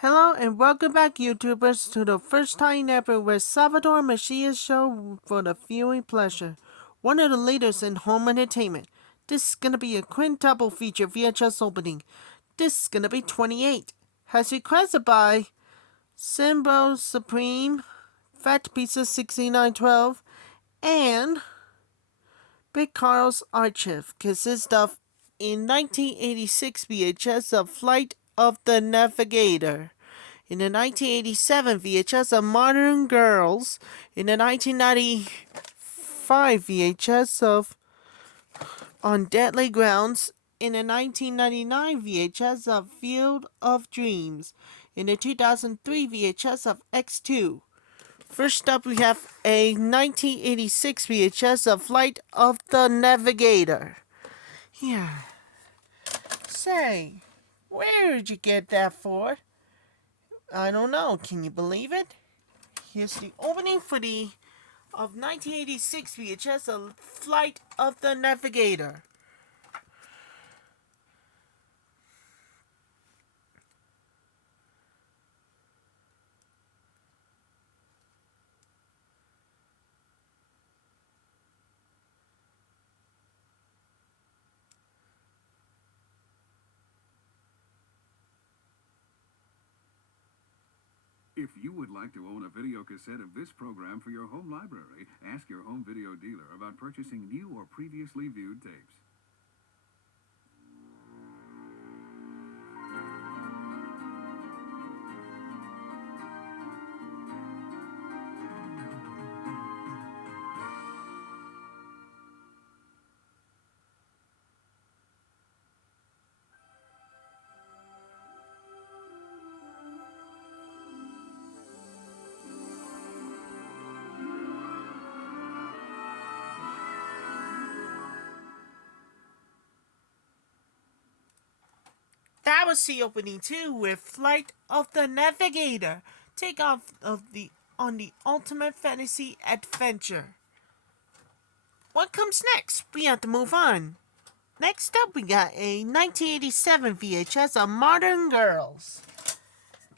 Hello and welcome back, YouTubers, to the first time ever with Salvador Machia's show for the viewing pleasure. One of the leaders in home entertainment. This is gonna be a quintuple feature VHS opening. This is gonna be 28. Has requested by CineBrosSupreme, Fat Pizza 6912, and Big Carl's Archive consists of a 1986 VHS of Flight of the Navigator, in the 1987 VHS of Modern Girls, in the 1995 VHS of On Deadly Grounds, in the 1999 VHS of Field of Dreams, in the 2003 VHS of X2. First up, we have a 1986 VHS of Flight of the Navigator. Yeah. Say, where did you get that for? I don't know. Can you believe it? Here's the opening for the of 1986 VHS of Flight of the Navigator. If you would like to own a video cassette of this program for your home library, ask your home video dealer about purchasing new or previously viewed tapes. That was the opening too, with Flight of the Navigator. Take off on the ultimate fantasy adventure. What comes next? We have to move on. Next up, we got a 1987 VHS of Modern Girls.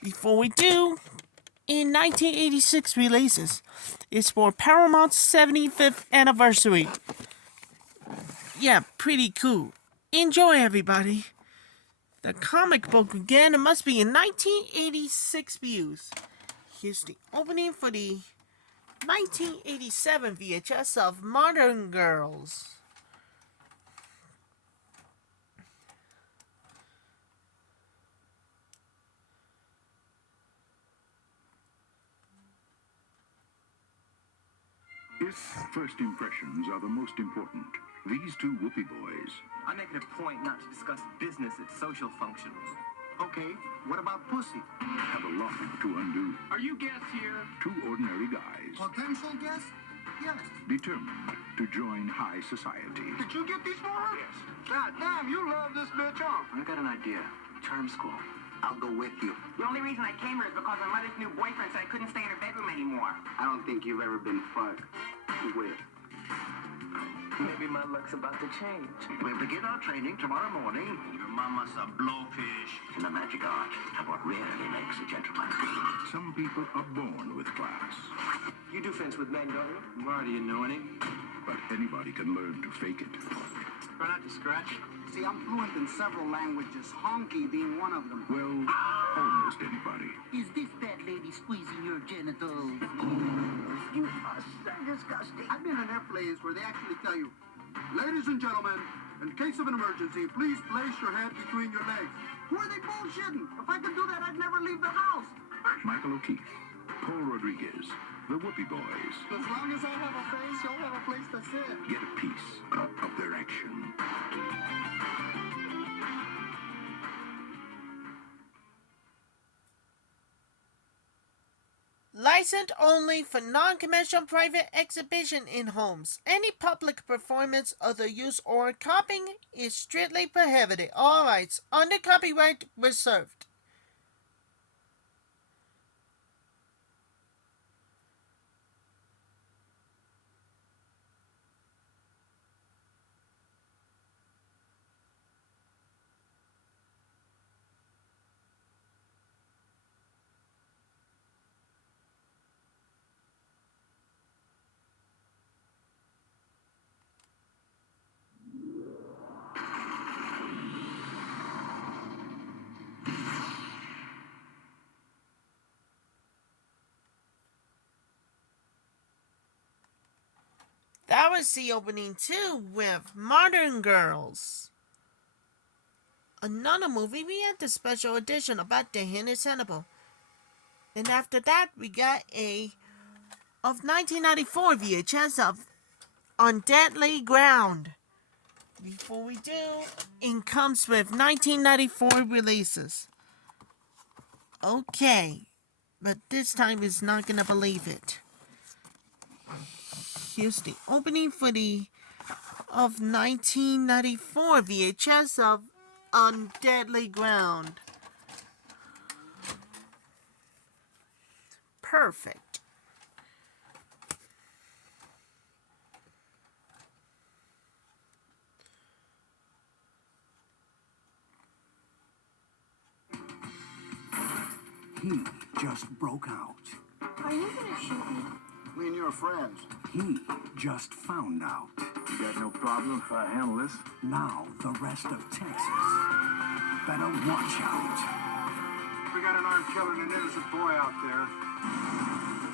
Before we do, in 1986 releases, it's for Paramount's 75th anniversary. Yeah, pretty cool. Enjoy, everybody. The comic book again, it must be in 1986 views. Here's the opening for the 1987 VHS of Modern Girls. If first impressions are the most important, these two Whoopee boys. I make it a point not to discuss business at social functions. Okay, what about pussy? Have a lot to undo. Are you guests here? Two ordinary guys Potential guest? Yes. determined to join high society. Did you get these for her? Yes. God damn, you love this bitch, huh? I got an idea. Term school. I'll go with you. The only reason I came here is because my mother's new boyfriend said I couldn't stay in her bedroom anymore. I don't think you've ever been fucked with. Maybe my luck's about to change. We'll begin our training tomorrow morning Your mama's a blowfish. in the magic art of what really makes a gentleman. Some people are born with class, You do fence with men, don't you? Why, do you know any? but anybody can learn to fake it. Try not to scratch. See, I'm fluent in several languages, honky being one of them. Well, almost anybody. Is this that lady squeezing your genitals? You are so disgusting. I've been in their plays where they actually tell you, ladies and gentlemen, in case of an emergency, please place your head between your legs. Who are they bullshitting? If I could do that, I'd never leave the house. Michael O'Keefe, Paul Rodriguez, the Whoopee Boys. As long as I have a face, you'll have a place to sit. Get a piece of their action. Licensed only for non-commercial private exhibition in homes. Any public performance, other use, or copying is strictly prohibited. All rights under copyright reserved. That was the opening too with Modern Girls. Another movie, we had the special edition about the hidden Hannibal. And after that, we got of 1994 VHS of On Deadly Ground. Before we do, it comes with 1994 releases. Okay, but this time is not gonna believe it. Here's the opening for of 1994 VHS of On Deadly Ground. Perfect. He just broke out. Are you gonna shoot me? Me and your friends. He just found out. You got no problem if I handle this? Now the rest of Texas better watch out. We got an armed killer and an innocent boy out there.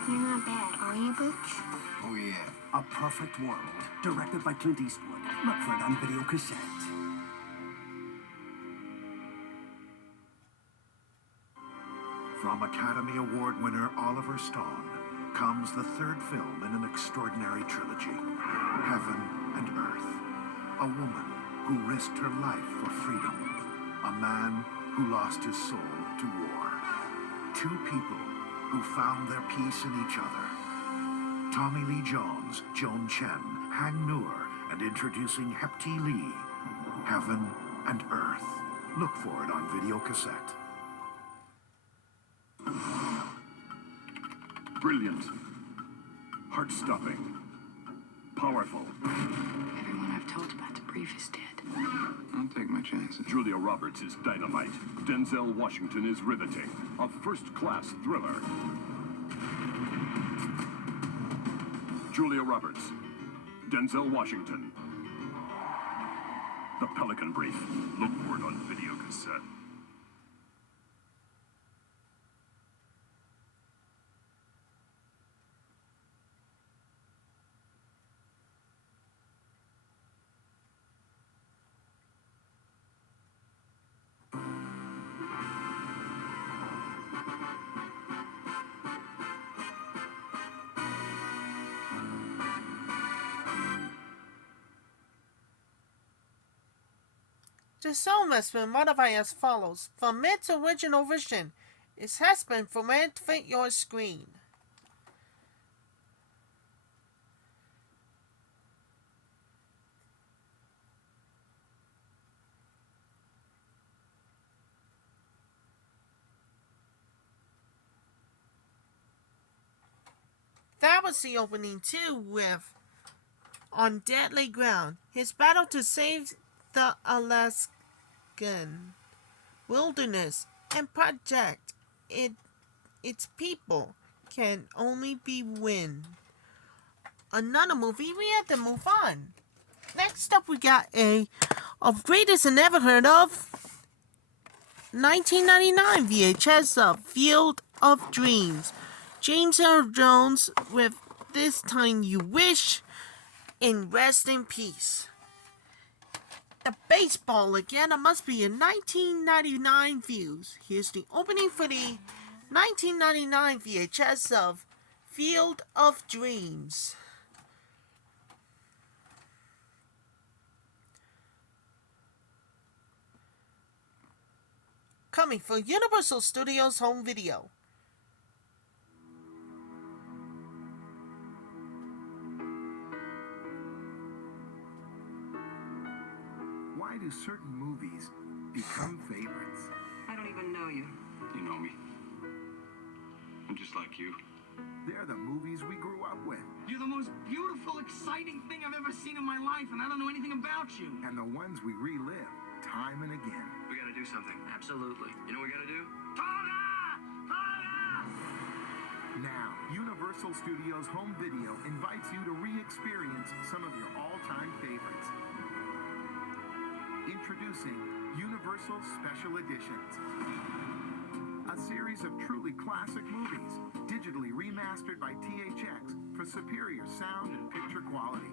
You're not bad, are you, Butch? Oh yeah. A Perfect World, directed by Clint Eastwood. Look for it on video cassette. From Academy Award winner Oliver Stone comes the third film in an extraordinary trilogy, Heaven and Earth. A woman who risked her life for freedom. A man who lost his soul to war. Two people who found their peace in each other. Tommy Lee Jones, Joan Chen, Han Noor, and introducing Hepty Lee. Heaven and Earth. Look for it on video cassette. Brilliant. Heart-stopping. Powerful. Everyone I've told about the brief is dead. I'll take my chances. Julia Roberts is dynamite. Denzel Washington is riveting. A first-class thriller. Julia Roberts. Denzel Washington. The Pelican Brief. Look for it on video cassette. The song has been modified as follows. From its original version, it has been formatted to fit your screen. That was the opening too with On Deadly Ground, his battle to save the Alaskan wilderness and protect its people can only be win. Another movie, we had to move on. Next up we got of greatest and never heard of 1999 VHS of Field of Dreams. James Earl Jones with This Time You Wish and Rest in Peace. The baseball again, it must be in 1999 views. Here's the opening for the 1999 VHS of Field of Dreams. Coming from Universal Studios Home Video. Why do certain movies become favorites? I don't even know you. You know me. I'm just like you. They're the movies we grew up with. You're the most beautiful, exciting thing I've ever seen in my life, and I don't know anything about you. And the ones we relive time and again. We gotta do something. Absolutely. You know what we gotta do? Now, Universal Studios Home Video invites you to re-experience some of your all-time favorites. Introducing Universal Special Editions. A series series of truly classic movies, digitally remastered by THX for superior sound and picture quality.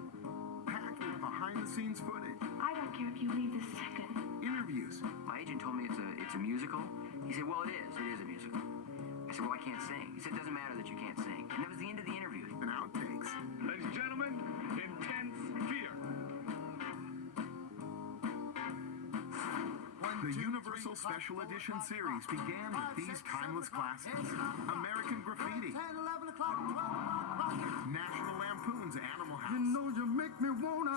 Packed with behind-the-scenes footage, I don't care if you leave this second. interviews, My agent told me it's a musical. He said, well, it is a musical. I said, well, I can't sing. He said, it doesn't matter that you can't sing. And that was the end of the interview. and outtakes. Ladies and gentlemen, intense fear. The Universal Special Edition series began with these timeless classics: American Graffiti, National Lampoon's Animal House, you make me wanna.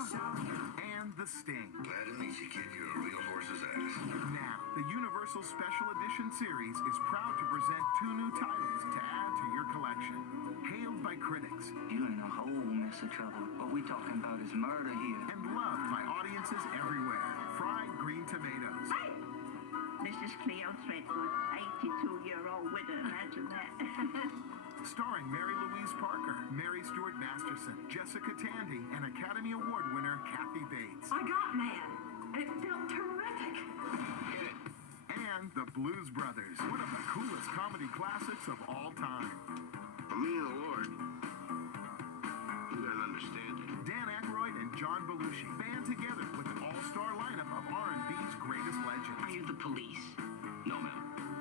and The Sting. Glad to meet you, kid. You're a real horse's ass. Now, the Universal Special Edition series is proud to present 2 new titles to add to your collection. Hailed by critics You're in a whole mess of trouble. What we talking about is murder here. and loved by audiences everywhere, Fried Green Tomatoes. This is Cleo Threadgood, 82-year-old widow. Imagine that. Starring Mary Louise Parker, Mary Stuart Masterson, Jessica Tandy, and Academy Award winner Kathy Bates. I got mad, and it felt terrific. And The Blues Brothers, one of the coolest comedy classics of all time. For me and the Lord, you gotta understand it. Dan Aykroyd and John Belushi band together with an all-star lineup of R&B's greatest legends. Are you the police? No, man.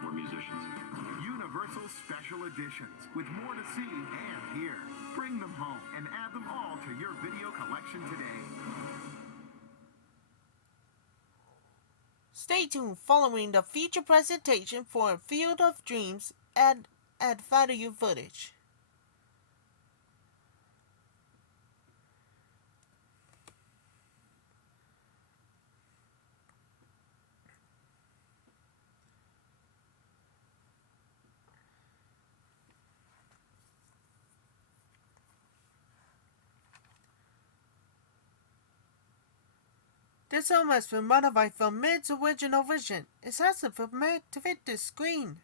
We're musicians. Universal Special Editions, with more to see and hear. Bring them home and add them all to your video collection today. Stay tuned following the feature presentation for Field of Dreams and value footage. This film has been modified from its original version. It hasn't been made to fit the screen.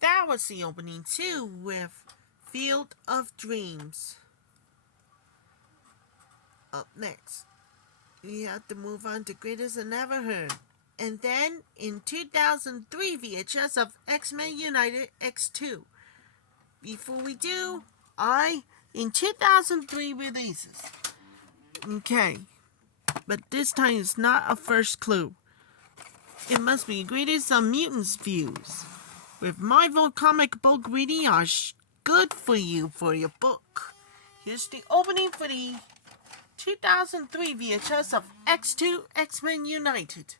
That was the opening too with Field of Dreams. Up next, we have to move on to Greatest I Never Heard. And then in 2003 VHS of X-Men United X2. Before we do, in 2003 releases. Okay, but this time it's not a first clue. It must be Greatest on Mutants views. With Marvel comic book reading are good for you for your book. Here's the opening for the 2003 VHS of X2 X-Men United.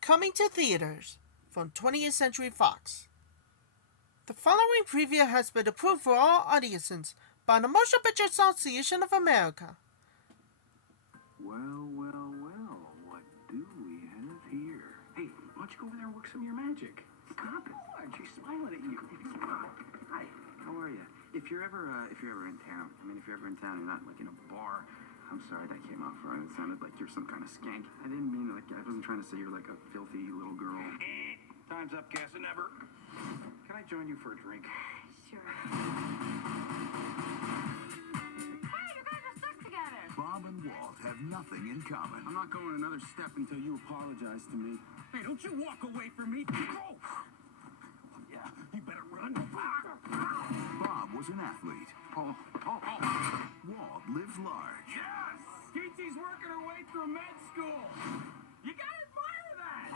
Coming to theaters from 20th Century Fox. The following preview has been approved for all audiences by the Motion Picture Association of America. Well, what do we have here? Hey, why don't you go over there and work some of your magic? Stop it. She's smiling at you. Hi, how are you? If you're ever in town, you're not like in a bar. I'm sorry, that came out wrong. It sounded like you're some kind of skank. I didn't mean like, I wasn't trying to say you're like a filthy little girl. Time's up, Casanova. Can I join you for a drink? Sure. Hey, you guys are stuck together. Bob and Walt have nothing in common. I'm not going another step until you apologize to me. Hey, don't you walk away from me. Go! Yeah, you better run. Bob was an athlete. Oh. Walt lives large. Yes! Kitty's working her way through med school. You gotta admire that.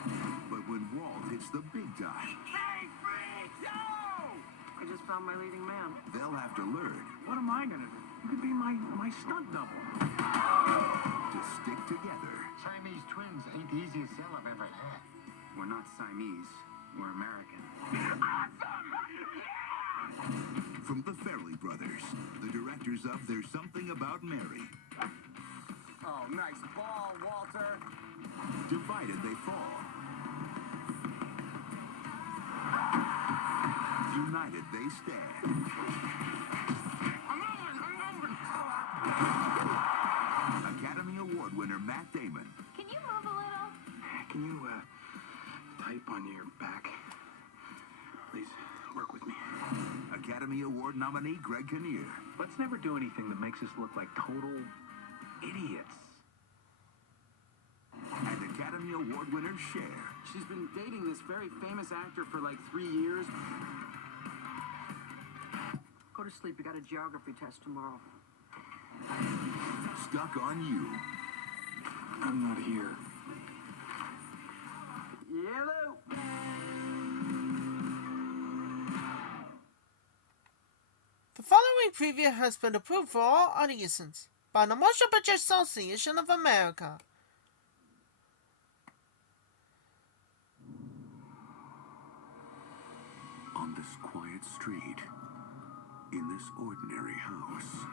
But when Walt hits the big time, Hey, freak! Yo! I just found my leading man. they'll have to learn What am I gonna do? You could be my stunt double. to stick together. Siamese twins ain't the easiest sell I've ever had. We're not Siamese. We're American. Awesome! Yeah! from the Farrelly brothers, the directors of There's Something About Mary. Oh, nice ball, Walter. Divided they fall. United they stand. Academy Award winner Matt Damon. Can you move a little? Can you, type on your back? Please, work with me. Academy Award nominee Greg Kinnear. Let's never do anything that makes us look like total idiots. And Academy Award winner Cher. She's been dating this very famous actor for like 3 years. Go to sleep. You got a geography test tomorrow. Stuck on You. I'm not here. Yellow. The following preview has been approved for all audiences by the Motion Picture Association of America. On this quiet street, in this ordinary house,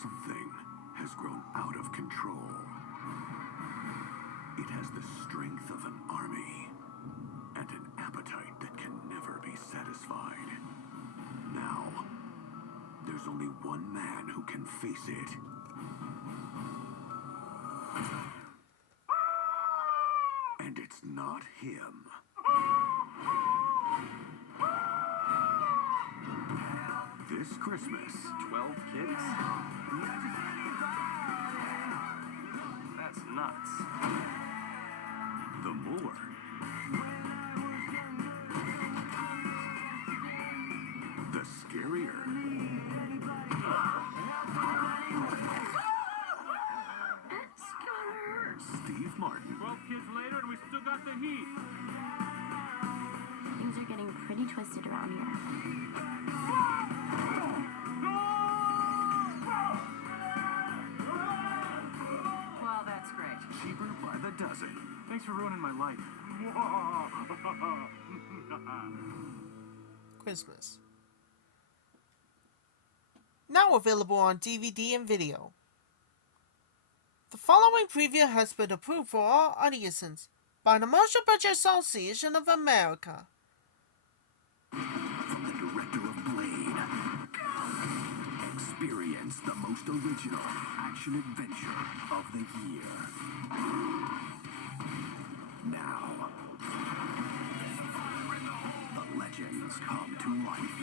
something has grown out of control. It has the strength of an army and an appetite that can never be satisfied. Now, there's only one man who can face it. And it's not him. This Christmas, 12 kids? That's nuts. the more. The scarier. Steve Martin. 12 kids later and we still got the heat. Things are getting pretty twisted around here. Well, that's great. Cheaper by the dozen. Thanks for ruining my life. Christmas. Now available on DVD and video. The following preview has been approved for all audiences by the Motion Picture Association of America. From the director of Blade. Experience the most original action-adventure of the year. Now, the legends come to life.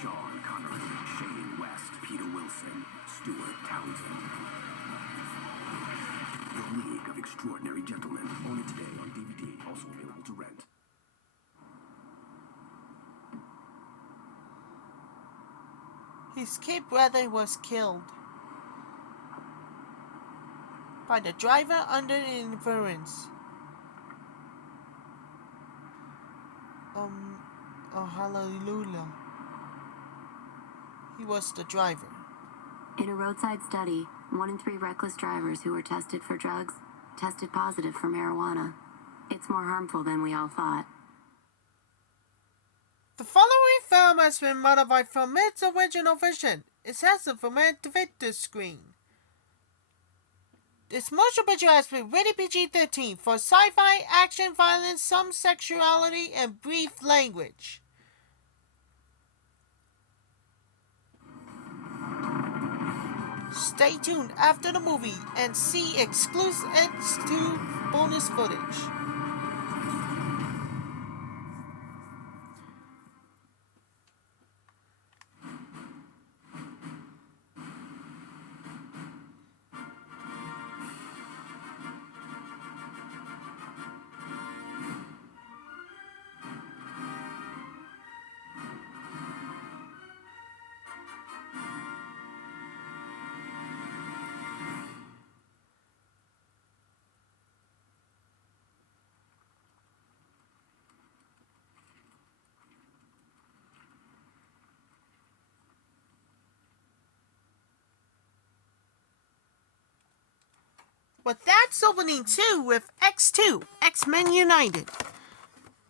Sean Connery, Shane West, Peter Wilson, Stuart Townsend. The League of Extraordinary Gentlemen. Only today on DVD. Also available to rent. His kid brother was killed by the driver under the influence. Oh hallelujah. He was the driver. In a roadside study, 1 in 3 reckless drivers who were tested for drugs tested positive for marijuana. It's more harmful than we all thought. The following film has been modified from its original version. It has a format to fit the screen. This motion picture has been rated PG-13 for sci-fi, action, violence, some sexuality, and brief language. Stay tuned after the movie and see exclusive bonus footage. But that's opening 2 with X2, X-Men United.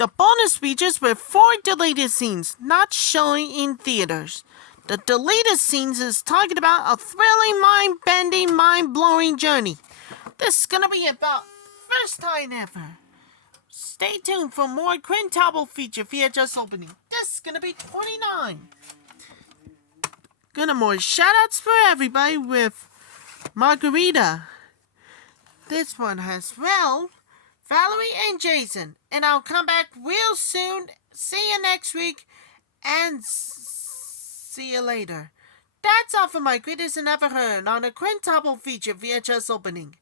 The bonus features with 4 deleted scenes not showing in theaters. The deleted scenes is talking about a thrilling, mind-bending, mind-blowing journey. This is gonna be about first time ever. Stay tuned for more Quintuple feature VHS opening. This is gonna be 29. Gonna more shoutouts for everybody with Margarita. This one has Valerie and Jason. And I'll come back real soon. See you next week. And see you later. That's all for my greatest and ever heard on a Quintuple feature VHS opening.